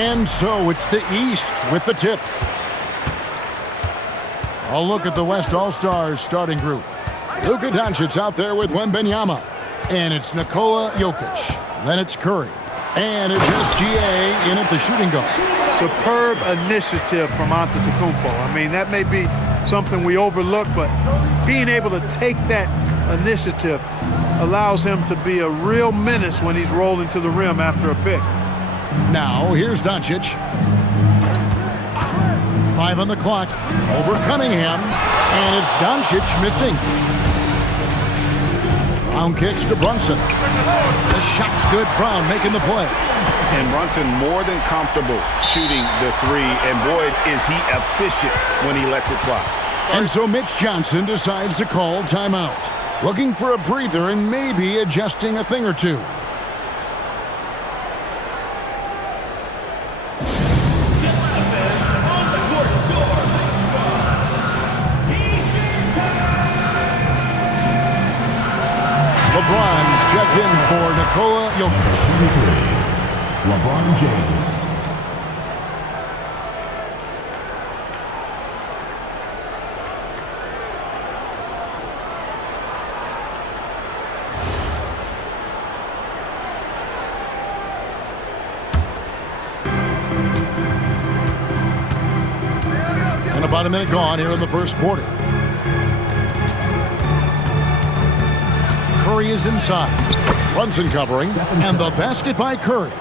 And so it's the East with the tip. A look at the West All-Stars starting group. Luka Doncic's out there with Wembanyama. And it's Nikola Jokic. Then it's Curry. And it's SGA in at the shooting guard. Superb initiative from Antetokounmpo. I mean, that may be something we overlook, but being able to take that initiative allows him to be a real menace when he's rolling to the rim after a pick. Now, here's Doncic. 5 on the clock. Over Cunningham. And it's Doncic missing. Brown kicks to Brunson. The shot's good. Brown making the play. And Brunson more than comfortable shooting the three. And boy, is he efficient when he lets it fly. And so Mitch Johnson decides to call timeout. Looking for a breather and maybe adjusting a thing or two. LeBron's checked in for Nikola Jokic. LeBron James. And about a minute gone here in the first quarter. Curry is inside. Brunson covering. And the basket by Curry.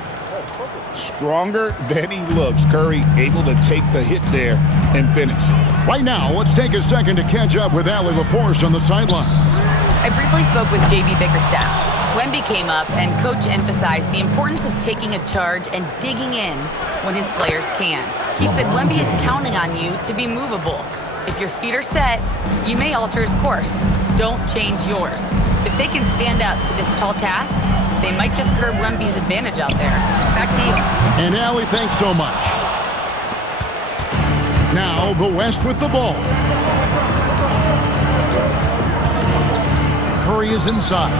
Stronger than he looks. Curry able to take the hit there and finish. Right now, let's take a second to catch up with Allie LaForce on the sidelines. I briefly spoke with JB Bickerstaff. Wemby came up and Coach emphasized the importance of taking a charge and digging in when his players can. He said Wemby is counting on you to be movable. If your feet are set, you may alter his course. Don't change yours. If they can stand up to this tall task, they might just curb Wemby's advantage out there. Back to you. And Allie, thanks so much. Now the West with the ball. Curry is inside.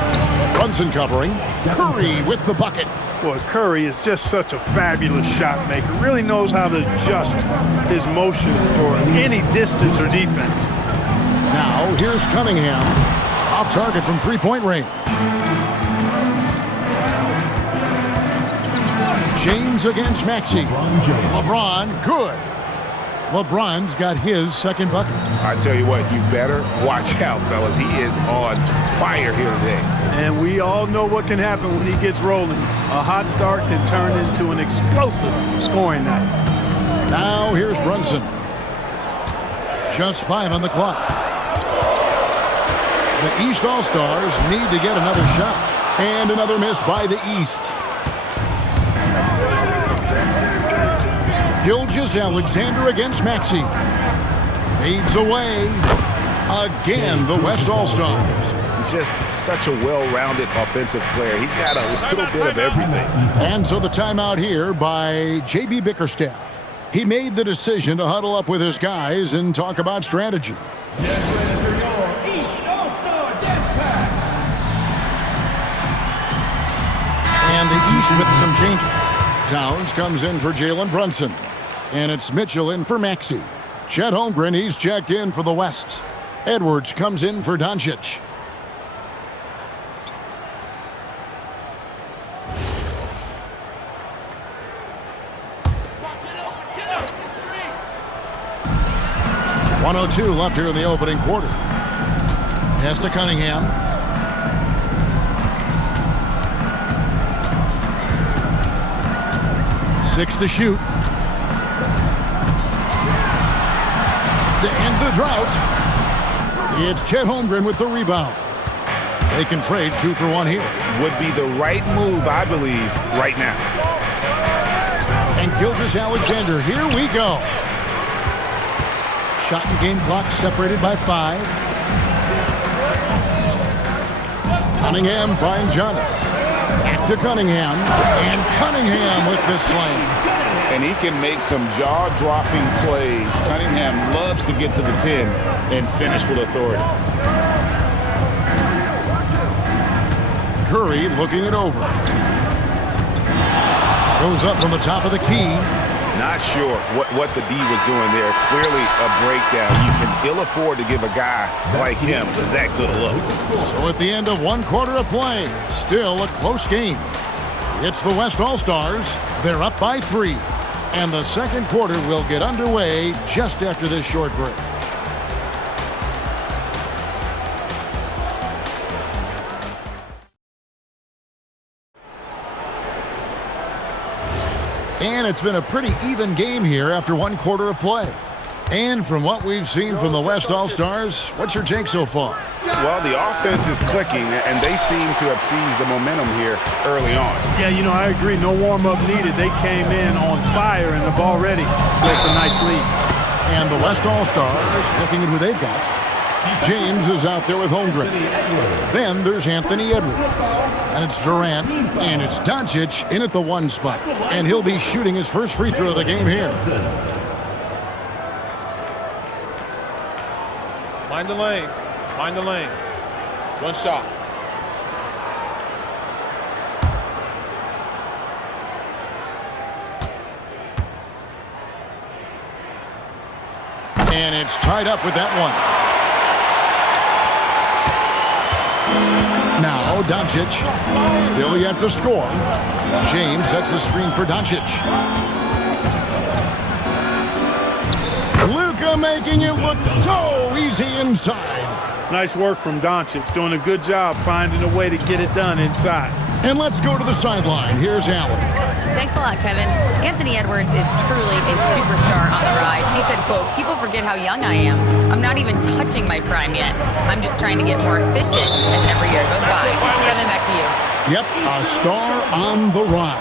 Brunson covering. Curry with the bucket. Boy, Curry is just such a fabulous shot maker. Really knows how to adjust his motion for any distance or defense. Now here's Cunningham. Off target from three-point range. James against Maxey. LeBron, good. LeBron's got his second bucket. I tell you what, you better watch out, fellas. He is on fire here today. And we all know what can happen when he gets rolling. A hot start can turn into an explosive scoring night. Now here's Brunson. Just 5 on the clock. The East All-Stars need to get another shot. And another miss by the East. Gilgeous-Alexander against Maxey. Fades away. Again, the West All-Stars. Just such a well-rounded offensive player. He's got a little bit of everything. And so the timeout here by JB Bickerstaff. He made the decision to huddle up with his guys and talk about strategy. And the East with some changes. Towns comes in for Jalen Brunson. And it's Mitchell in for Maxey. Chet Holmgren, he's checked in for the West. Edwards comes in for Doncic. .102 left here in the opening quarter. Pass to Cunningham. Six to shoot. To end the drought. It's Chet Holmgren with the rebound. They can trade 2 for 1 here. Would be the right move, I believe, right now. And Gilgeous-Alexander, here we go. Shot and game clock separated by 5. Cunningham finds Giannis. Back to Cunningham. And Cunningham with the slam. And he can make some jaw-dropping plays. Cunningham loves to get to the 10 and finish with authority. Curry looking it over. Goes up from the top of the key. Not sure what the D was doing there. Clearly a breakdown. You can ill afford to give a guy like him that good a look. So at the end of 1 quarter of play, still a close game. It's the West All-Stars. They're up by 3. And the second quarter will get underway just after this short break. And it's been a pretty even game here after 1 quarter of play. And from what we've seen from the West All-Stars, what's your take so far? Well, the offense is clicking, and they seem to have seized the momentum here early on. Yeah, you know, I agree. No warm-up needed. They came in on fire and have already built a nice lead. And the West All-Stars, looking at who they've got. James is out there with Holmgren. Then there's Anthony Edwards. And it's Durant. And it's Doncic in at the 1 spot. And he'll be shooting his first free throw of the game here. Mind the lanes. Mind the lanes. 1 shot. And it's tied up with that one. Now Doncic, still yet to score. James sets the screen for Doncic. Luka making it look so easy inside. Nice work from Doncic, doing a good job finding a way to get it done inside. And let's go to the sideline. Here's Allen. Thanks a lot, Kevin. Anthony Edwards is truly a superstar on the rise. He said, quote, "People forget how young I am. I'm not even touching my prime yet. I'm just trying to get more efficient as every year goes by." Kevin, back to you. Yep, a star on the rise.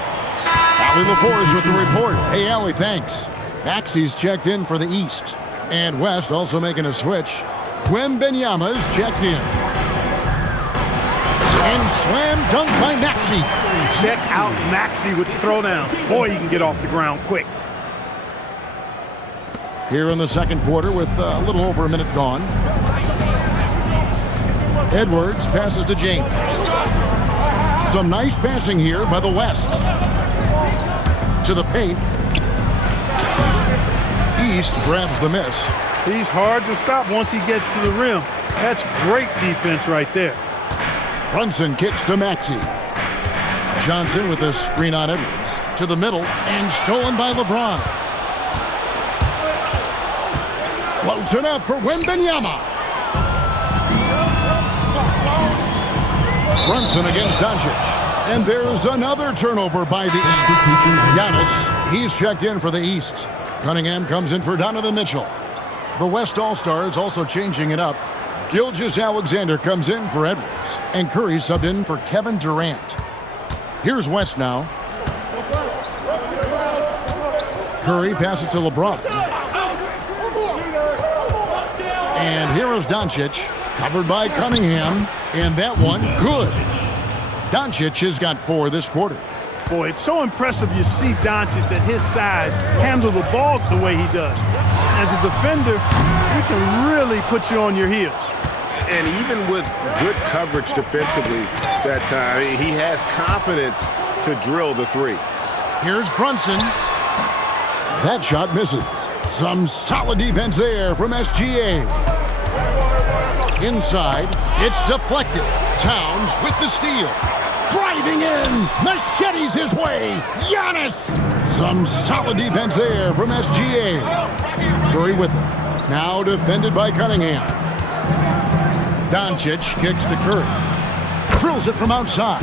Allie LaForge with the report. Hey, Allie, thanks. Maxi's checked in for the East. And West also making a switch. Wembanyama's checked in. And slam dunk by Maxi. Check out Maxi with the throwdown. Boy, he can get off the ground quick. Here in the second quarter with a little over a minute gone. Edwards passes to James. Some nice passing here by the West. To the paint. East grabs the miss. He's hard to stop once he gets to the rim. That's great defense right there. Brunson kicks to Maxi. Johnson with a screen on Edwards. To the middle and stolen by LeBron. Floats it up for Wembanyama. Brunson against Doncic. And there's another turnover by the East. Giannis, he's checked in for the East. Cunningham comes in for Donovan Mitchell. The West All-Stars also changing it up. Gilgeous-Alexander comes in for Edwards. And Curry subbed in for Kevin Durant. Here's West now. Curry passes to LeBron. And here is Doncic, covered by Cunningham. And that one, good. Doncic has got 4 this quarter. Boy, it's so impressive you see Doncic at his size handle the ball the way he does. As a defender, he can really put you on your heels. And even with good coverage defensively that time, he has confidence to drill the 3. Here's Brunson. That shot misses. Some solid defense there from SGA. Inside, it's deflected. Towns with the steal. Driving in, machetes his way. Giannis. Some solid defense there from SGA. Curry with it. Now defended by Cunningham. Doncic kicks to Curry. Drills it from outside.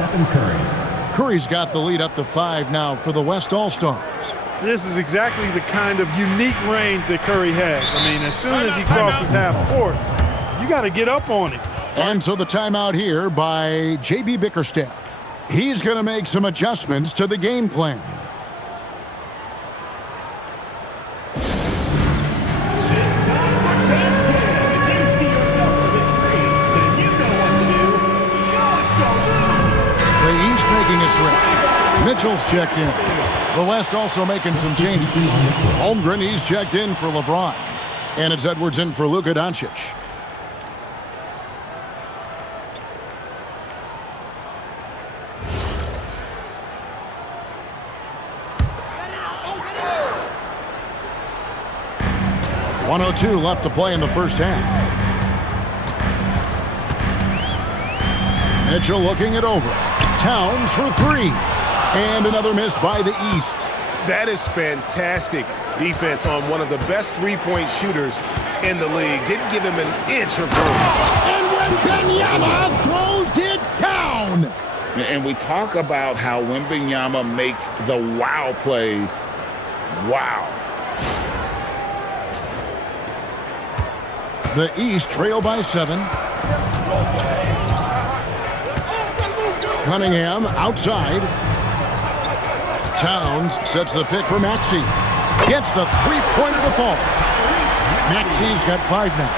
Curry's got the lead up to 5 now for the West All-Stars. This is exactly the kind of unique range that Curry has. I mean, as soon as he crosses half court, you got to get up on him. And so the timeout here by JB Bickerstaff. He's going to make some adjustments to the game plan. The East making a switch. Mitchell's checked in. The West also making some changes. Holmgren, he's checked in for LeBron. And it's Edwards in for Luka Doncic. 1:02 left to play in the first half. Mitchell looking it over. Towns for three. And another miss by the East. That is fantastic defense on one of the best three-point shooters in the league. Didn't give him an inch of room. And wembanyama throws it down. And we talk about how Wembanyama makes the wow plays. Wow. The East trail by 7. Cunningham outside. Towns sets the pick for Maxey. Gets the three-pointer to fall. Maxey's got 5 now.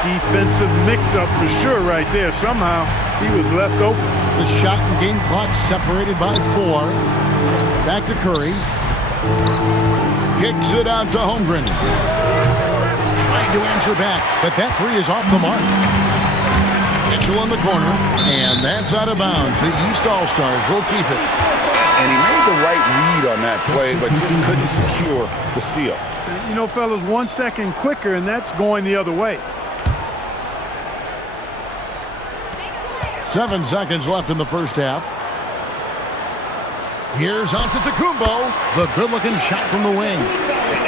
Defensive mix-up for sure right there. Somehow he was left open. The shot and game clock separated by 4. Back to Curry. Kicks it out to Holmgren. Trying to answer back, but that 3 is off the mark. Mitchell in the corner, and that's out of bounds. The East All-Stars will keep it. And he made the right read on that play, but just couldn't secure the steal. You know, fellas, 1 second quicker, and that's going the other way. 7 seconds left in the first half. Here's Antetokounmpo. The good-looking shot from the wing.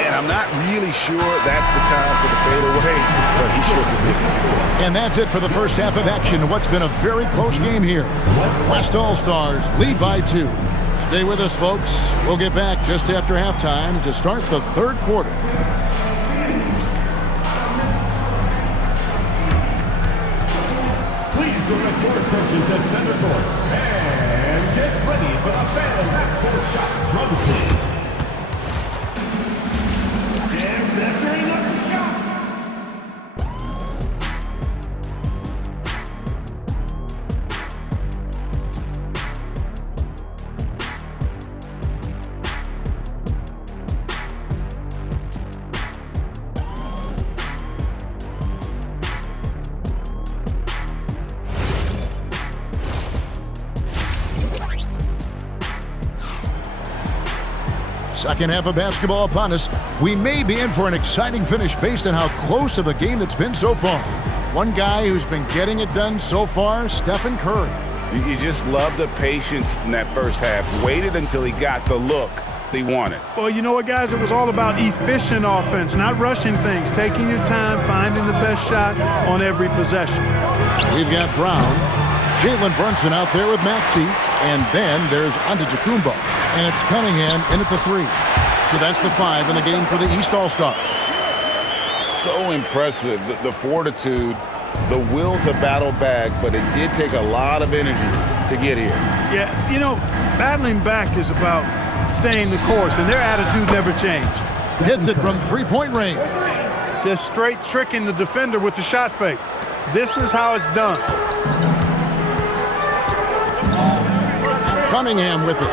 And I'm not really sure that's the time for the fadeaway, but he sure can make it. And that's it for the first half of action. What's been a very close game here. West All-Stars lead by 2. Stay with us, folks. We'll get back just after halftime to start the third quarter. Please direct your attention to center court and get ready for the fan half-court shot drums, please. And that's very much the shot. Second half of basketball upon us. We may be in for an exciting finish based on how close of a game that's been so far. One guy who's been getting it done so far, Stephen Curry. You just love the patience in that first half. Waited until he got the look he wanted. Well, you know what, guys? It was all about efficient offense, not rushing things, taking your time, finding the best shot on every possession. We've got Brown, Jalen Brunson out there with Maxey, and then there's Antetokounmpo. And it's Cunningham in at the 3. So that's the 5 in the game for the East All-Stars. So impressive, the fortitude, the will to battle back, but it did take a lot of energy to get here. Yeah, you know, battling back is about staying the course, and their attitude never changed. Hits it from three-point range. Just straight tricking the defender with the shot fake. This is how it's done. Cunningham with it.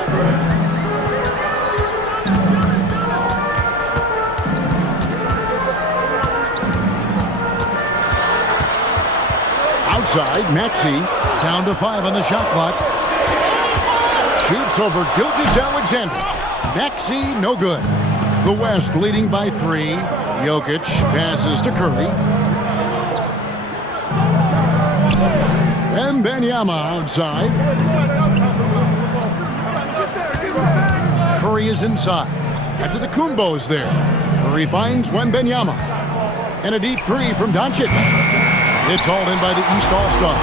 Outside, Maxey down to 5 on the shot clock. Shoots over Gilgeous-Alexander. Maxey, no good. The West leading by 3. Jokic passes to Curry. Wembanyama outside. Curry is inside. Antetokounmpo's there. Curry finds Wembanyama. And a deep 3 from Doncic. It's hauled in by the East All-Stars.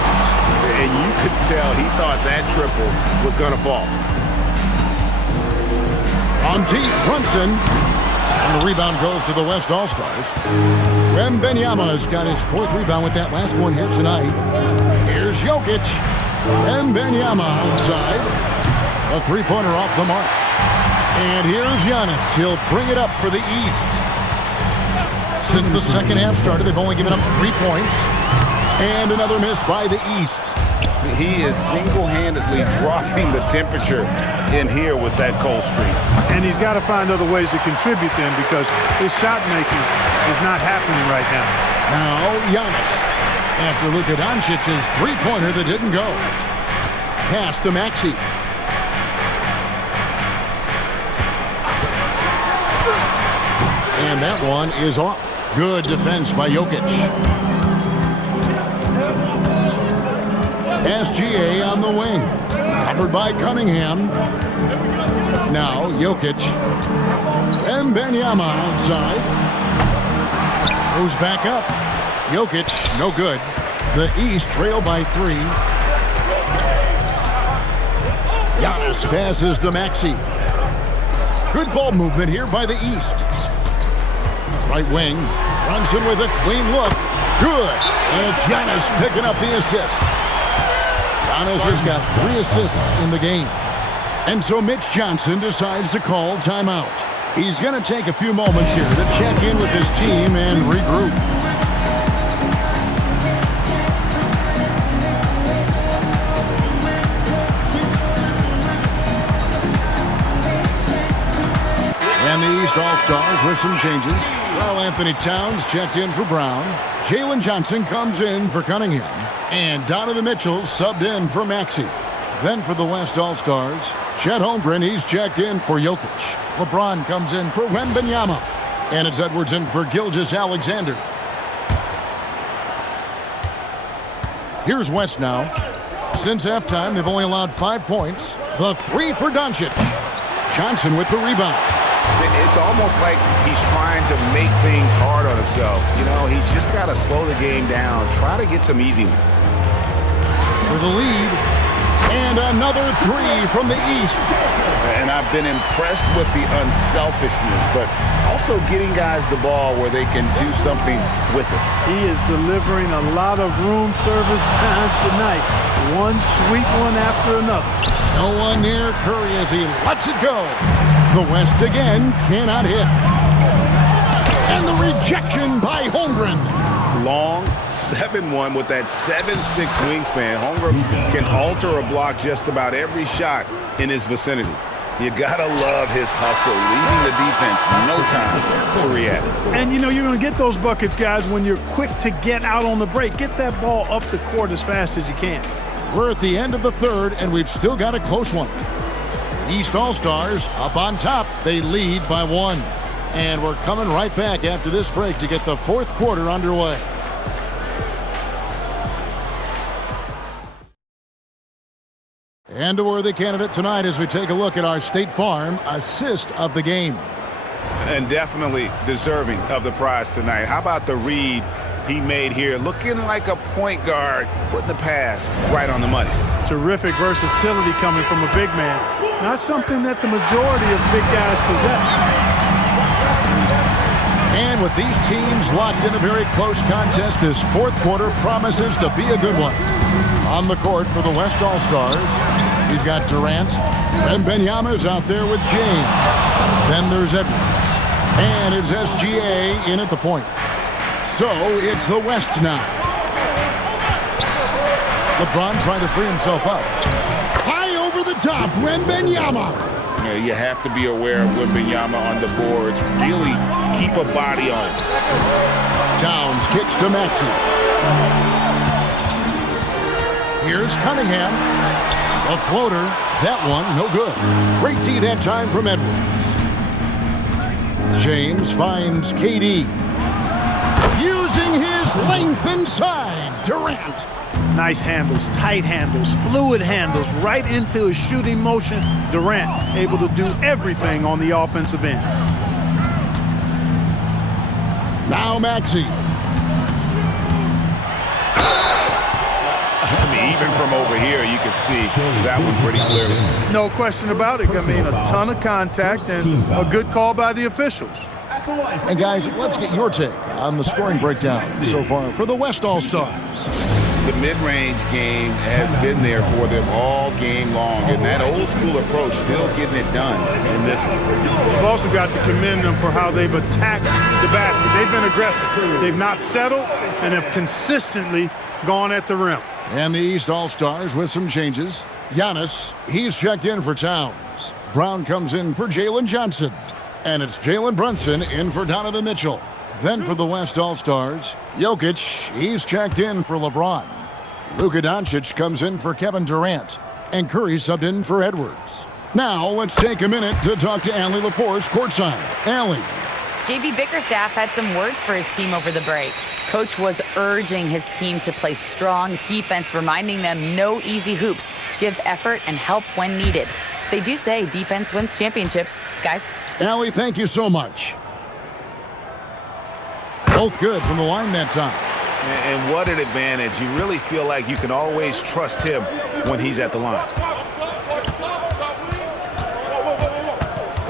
And you could tell he thought that triple was going to fall. On deep, Brunson. And the rebound goes to the West All-Stars. Wembanyama's got his 4th rebound with that last one here tonight. Here's Jokic. Wembanyama outside. A three-pointer off the mark. And here's Giannis. He'll bring it up for the East. Since the second half started, they've only given up 3 points. And another miss by the East. He is single-handedly dropping the temperature in here with that cold streak. And he's got to find other ways to contribute then, because his shot making is not happening right now. Now Giannis. After Luka Doncic's three-pointer that didn't go. Pass to Maxey. And that one is off. Good defense by Jokic. SGA on the wing. Covered by Cunningham. Now Jokic. Wembanyama outside. Goes back up. Jokic, no good. The East trail by 3. Giannis passes to Maxey. Good ball movement here by the East. Right wing. Brunson with a clean look. Good. And it's Giannis picking up the assist. Giannis has got 3 assists in the game. And so Mitch Johnson decides to call timeout. He's going to take a few moments here to check in with his team and regroup. And the East All-Stars with some changes. Karl Anthony Towns checked in for Brown. Jalen Johnson comes in for Cunningham. And Donovan Mitchell subbed in for Maxey. Then for the West All-Stars, Chet Holmgren, he's checked in for Jokic. LeBron comes in for Wembanyama. And it's Edwards in for Gilgeous-Alexander. Here's West now. Since halftime, they've only allowed 5 points. The 3 for Doncic. Johnson with the rebound. It's almost like he's trying to make things hard on himself. You know, he's just got to slow the game down, try to get some easy ones. For the lead, and another 3 from the East. And I've been impressed with the unselfishness, but also getting guys the ball where they can do something with it. He is delivering a lot of room service times tonight. One sweet one after another. No one near Curry as he lets it go. The West again cannot hit. And the rejection by Holmgren. Long 7-1 with that 7'6" wingspan. Holmgren can alter a block just about every shot in his vicinity. You gotta love his hustle, leaving the defense no time to react. And you know you're gonna get those buckets, guys, when you're quick to get out on the break. Get that ball up the court as fast as you can. We're at the end of the third, and we've still got a close one. East All-Stars up on top. They lead by 1. And we're coming right back after this break to get the fourth quarter underway. And a worthy candidate tonight as we take a look at our State Farm assist of the game. And definitely deserving of the prize tonight. How about the read he made here? Looking like a point guard, putting the pass right on the money. Terrific versatility coming from a big man. Not something that the majority of big guys possess. And with these teams locked in a very close contest, this fourth quarter promises to be a good one. On the court for the West All-Stars, we've got Durant. Wembanyama's out there with James. Then there's Edwards. And it's SGA in at the point. So it's the West now. LeBron trying to free himself up. High over the top, Wembanyama. You have to be aware of Wembanyama on the boards. Really keep a body on it. Towns kicks to Maxey. Here's Cunningham. A floater. That one, no good. Great D that time from Edwards. James finds KD. Using his length inside. Durant. Nice handles, tight handles, fluid handles, right into a shooting motion. Durant able to do everything on the offensive end. Now Maxey. I mean, even from over here, you can see that one pretty clearly. No question about it. I mean, a ton of contact and a good call by the officials. And guys, let's get your take on the scoring breakdown so far for the West All-Stars. The mid-range game has been there for them all game long, and that old-school approach still getting it done in this one. We've also got to commend them for how they've attacked the basket. They've been aggressive. They've not settled and have consistently gone at the rim. And the East All-Stars with some changes. Giannis, he's checked in for Towns. Brown comes in for Jalen Johnson. And it's Jalen Brunson in for Donovan Mitchell. Then for the West All-Stars, Jokic, he's checked in for LeBron. Luka Doncic comes in for Kevin Durant. And Curry subbed in for Edwards. Now let's take a minute to talk to Allie LaForce courtside. Allie. JB Bickerstaff had some words for his team over the break. Coach was urging his team to play strong defense, reminding them no easy hoops, give effort, and help when needed. They do say defense wins championships, guys. Allie, thank you so much. Both good from the line that time. And what an advantage. You really feel like you can always trust him when he's at the line.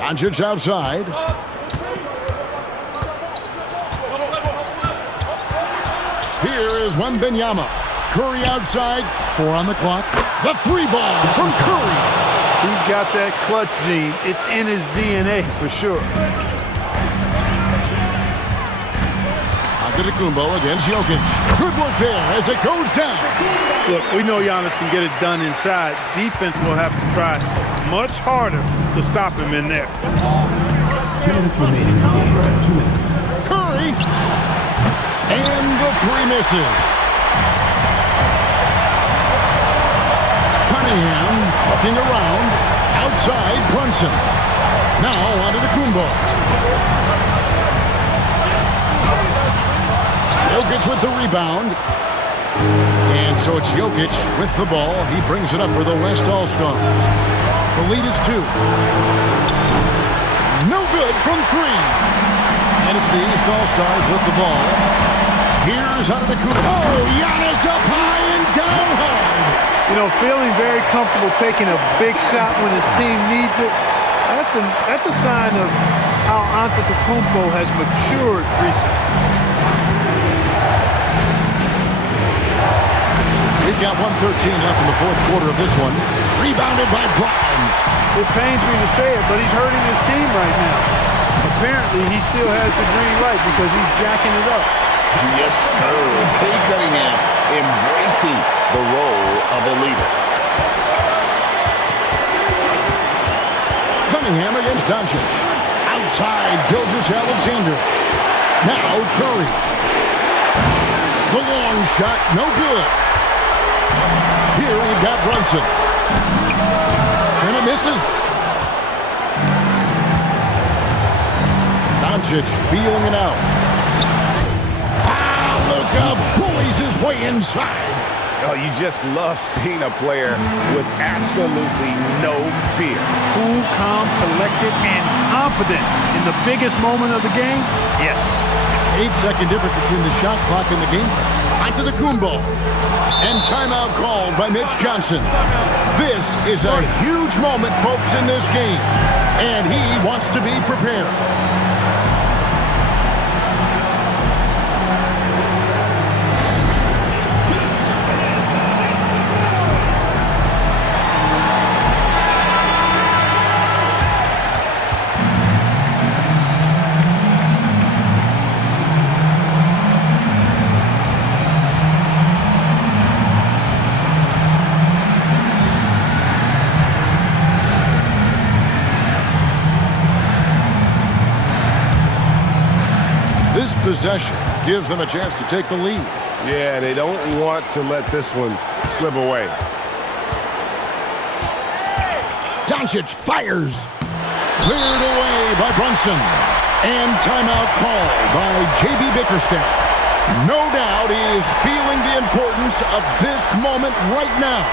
Doncic outside. Here is wembanyama. Curry outside. 4 on the clock. The 3 ball from Curry. He's got that clutch gene. It's in his DNA for sure. Antetokounmpo against Jokic. Good work there as it goes down. Look, we know Giannis can get it done inside. Defense will have to try much harder to stop him in there. 2 minutes remaining in the game. 2 minutes. Curry. And the 3 misses. Cunningham looking around. Outside Brunson. Now onto the Kumbo. Jokic with the rebound. And so it's Jokic with the ball. He brings it up for the West All-Stars. The lead is 2. No good from 3. And it's the East All-Stars with the ball. Here's Antetokounmpo. Oh, Giannis up high and down hard. You know, feeling very comfortable taking a big shot when his team needs it. That's a sign of how Antetokounmpo has matured recently. We've got 1:13 left in the 4th quarter of this one. Rebounded by Brown. It pains me to say it, but he's hurting his team right now. Apparently, he still has the green light because he's jacking it up. Yes, sir. Kay Cunningham embracing the role of a leader. Cunningham against Doncic. Outside, Gilgeous-Alexander. Now Curry. The long shot, no good. Here we've got Brunson. And it misses. Doncic feeling it out. Luka bullies his way inside. Oh, you just love seeing a player with absolutely no fear. Cool, calm, collected, and confident in the biggest moment of the game? Yes. 8-second difference between the shot clock and the game clock. Antetokounmpo. And timeout called by Mitch Johnson. This is a huge moment, folks, in this game. And he wants to be prepared. This possession gives them a chance to take the lead. Yeah, they don't want to let this one slip away. Doncic fires. Cleared away by Brunson. And timeout called by JB Bickerstaff. No doubt he is feeling the importance of this moment right now.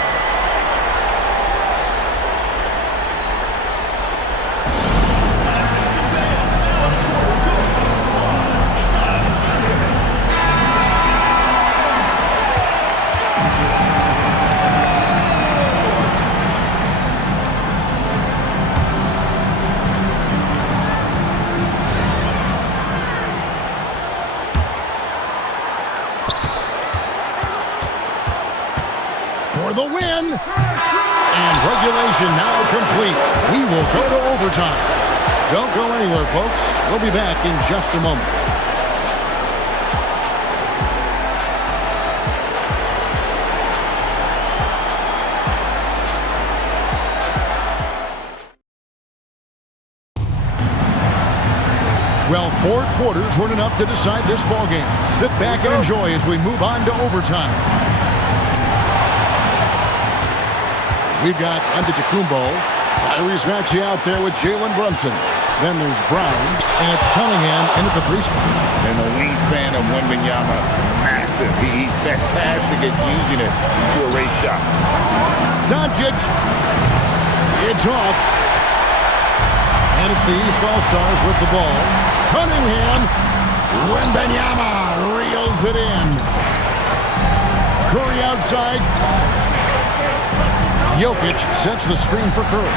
For the win. And regulation now complete. We will go to overtime. Don't go anywhere, folks. We'll be back in just a moment. Well, 4 quarters weren't enough to decide this ballgame. Sit back and enjoy as we move on to overtime. We've got Antetokounmpo Tyrese Maxey out there with Jalen Brunson. Then there's Brown, and it's Cunningham in at the 3 spot. And the wingspan of Wembanyama, massive. He's fantastic at using it to erase shots. Doncic. It's off. And it's the East All-Stars with the ball. Cunningham. Wembanyama reels it in. Curry outside. Jokic sets the screen for Curry.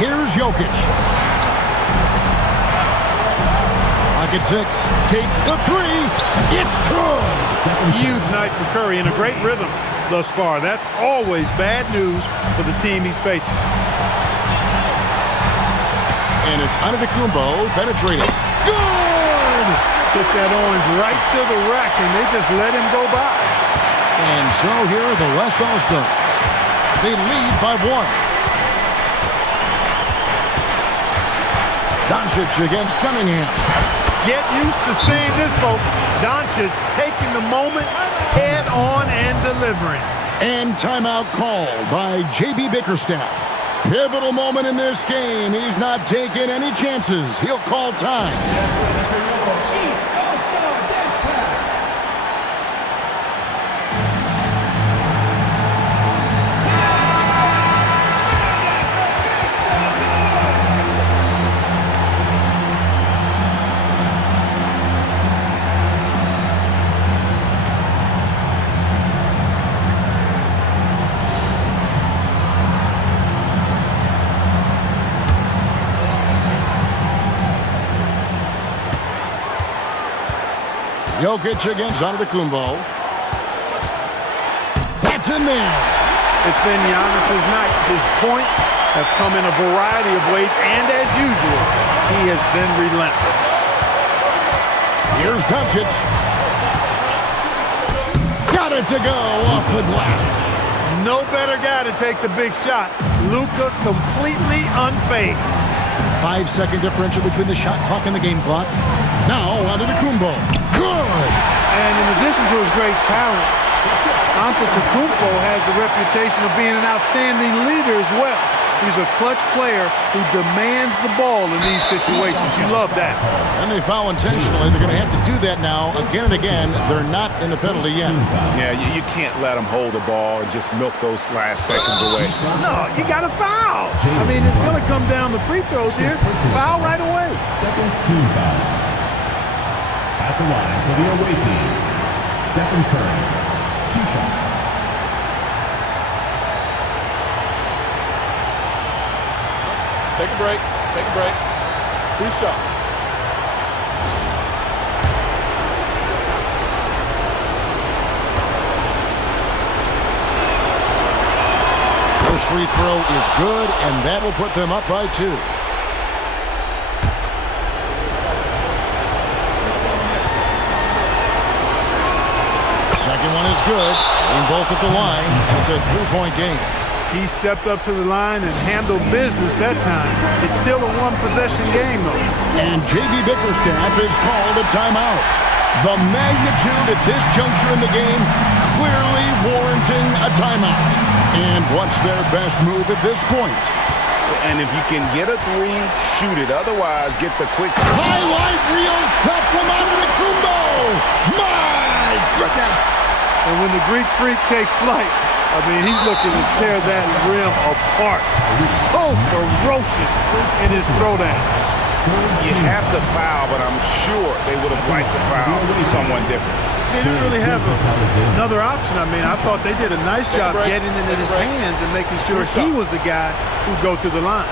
Here's Jokic. Pocket 6. Takes the 3. It's good. Huge night for Curry and a great rhythm thus far. That's always bad news for the team he's facing. And it's Antetokounmpo penetrating. Good! Took that orange right to the rack, and they just let him go by. And so here are the West All-Stars. They lead by 1. Doncic against Cunningham. Get used to seeing this, folks. Doncic taking the moment head on and delivering. And timeout called by J.B. Bickerstaff. Pivotal moment in this game. He's not taking any chances. He'll call time. Jokic against Antetokounmpo. That's in there. It's been Giannis's night. His points have come in a variety of ways, and as usual, he has been relentless. Here's Doncic. Got it to go off the glass. No better guy to take the big shot. Luka completely unfazed. 5-second differential between the shot clock and the game clock. Now Antetokounmpo. Good! And in addition to his great talent, Antetokounmpo has the reputation of being an outstanding leader as well. He's a clutch player who demands the ball in these situations. You love that. And they foul intentionally. They're going to have to do that now again and again. They're not in the penalty yet. Yeah, you can't let them hold the ball and just milk those last seconds away. No, you got to foul. I mean, it's going to come down to free throws here. Foul right away. Second team foul. At the line for the away team, Stephen Curry. 2 shots. Take a break. Take a break. 2 shots. First free throw is good, and that will put them up by 2. Second one is good. Aim both at the line. It's a 3-point game. He stepped up to the line and handled business that time. It's still a 1-possession game, though. And J.B. Bickerstaff is called a timeout. The magnitude at this juncture in the game clearly warranting a timeout. And what's their best move at this point? And if you can get a 3, shoot it. Otherwise, get the quick. Highlight reels tough from Antetokounmpo. My goodness. And when the Greek Freak takes flight, I mean, he's looking to tear that rim apart. So ferocious in his throwdown. You have to foul, but I'm sure they would have liked to foul someone different. They didn't really have another option. I mean, I thought they did a nice job getting it in his hands and making sure he was the guy who'd go to the line.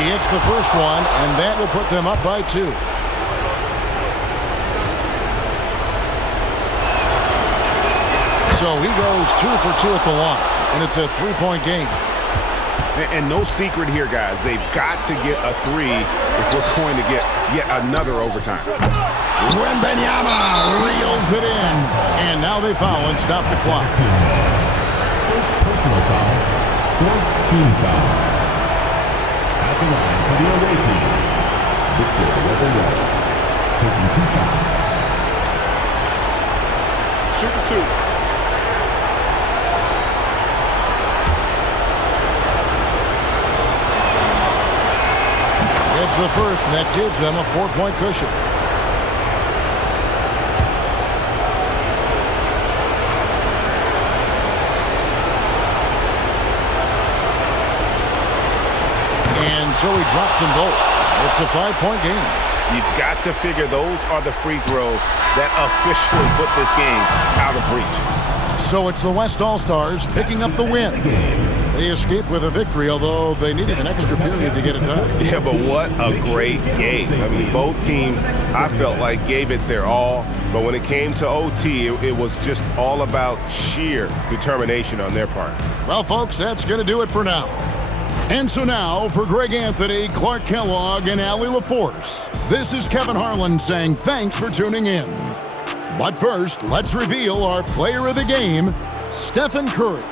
He hits the first one, and that will put them up by 2. So he goes 2 for 2 at the line, and it's a 3-point game. And no secret here, guys. They've got to get a 3 if we're going to get yet another overtime. Wembanyama reels it in. And now they foul and stop the clock. First personal foul. 4th team foul. At the line for the away team, Victor Wembanyama. taking 2 shots. Shooting 2. It's the first, and that gives them a 4-point cushion. And so he drops them both. It's a 5-point game. You've got to figure those are the free throws that officially put this game out of reach. So it's the West All-Stars picking up the win. They escaped with a victory, although they needed an extra period to get it done. Yeah, but what a great game. I mean, both teams, I felt like, gave it their all. But when it came to OT, it was just all about sheer determination on their part. Well, folks, that's going to do it for now. And so now, for Greg Anthony, Clark Kellogg, and Allie LaForce, this is Kevin Harlan saying thanks for tuning in. But first, let's reveal our player of the game, Stephen Curry.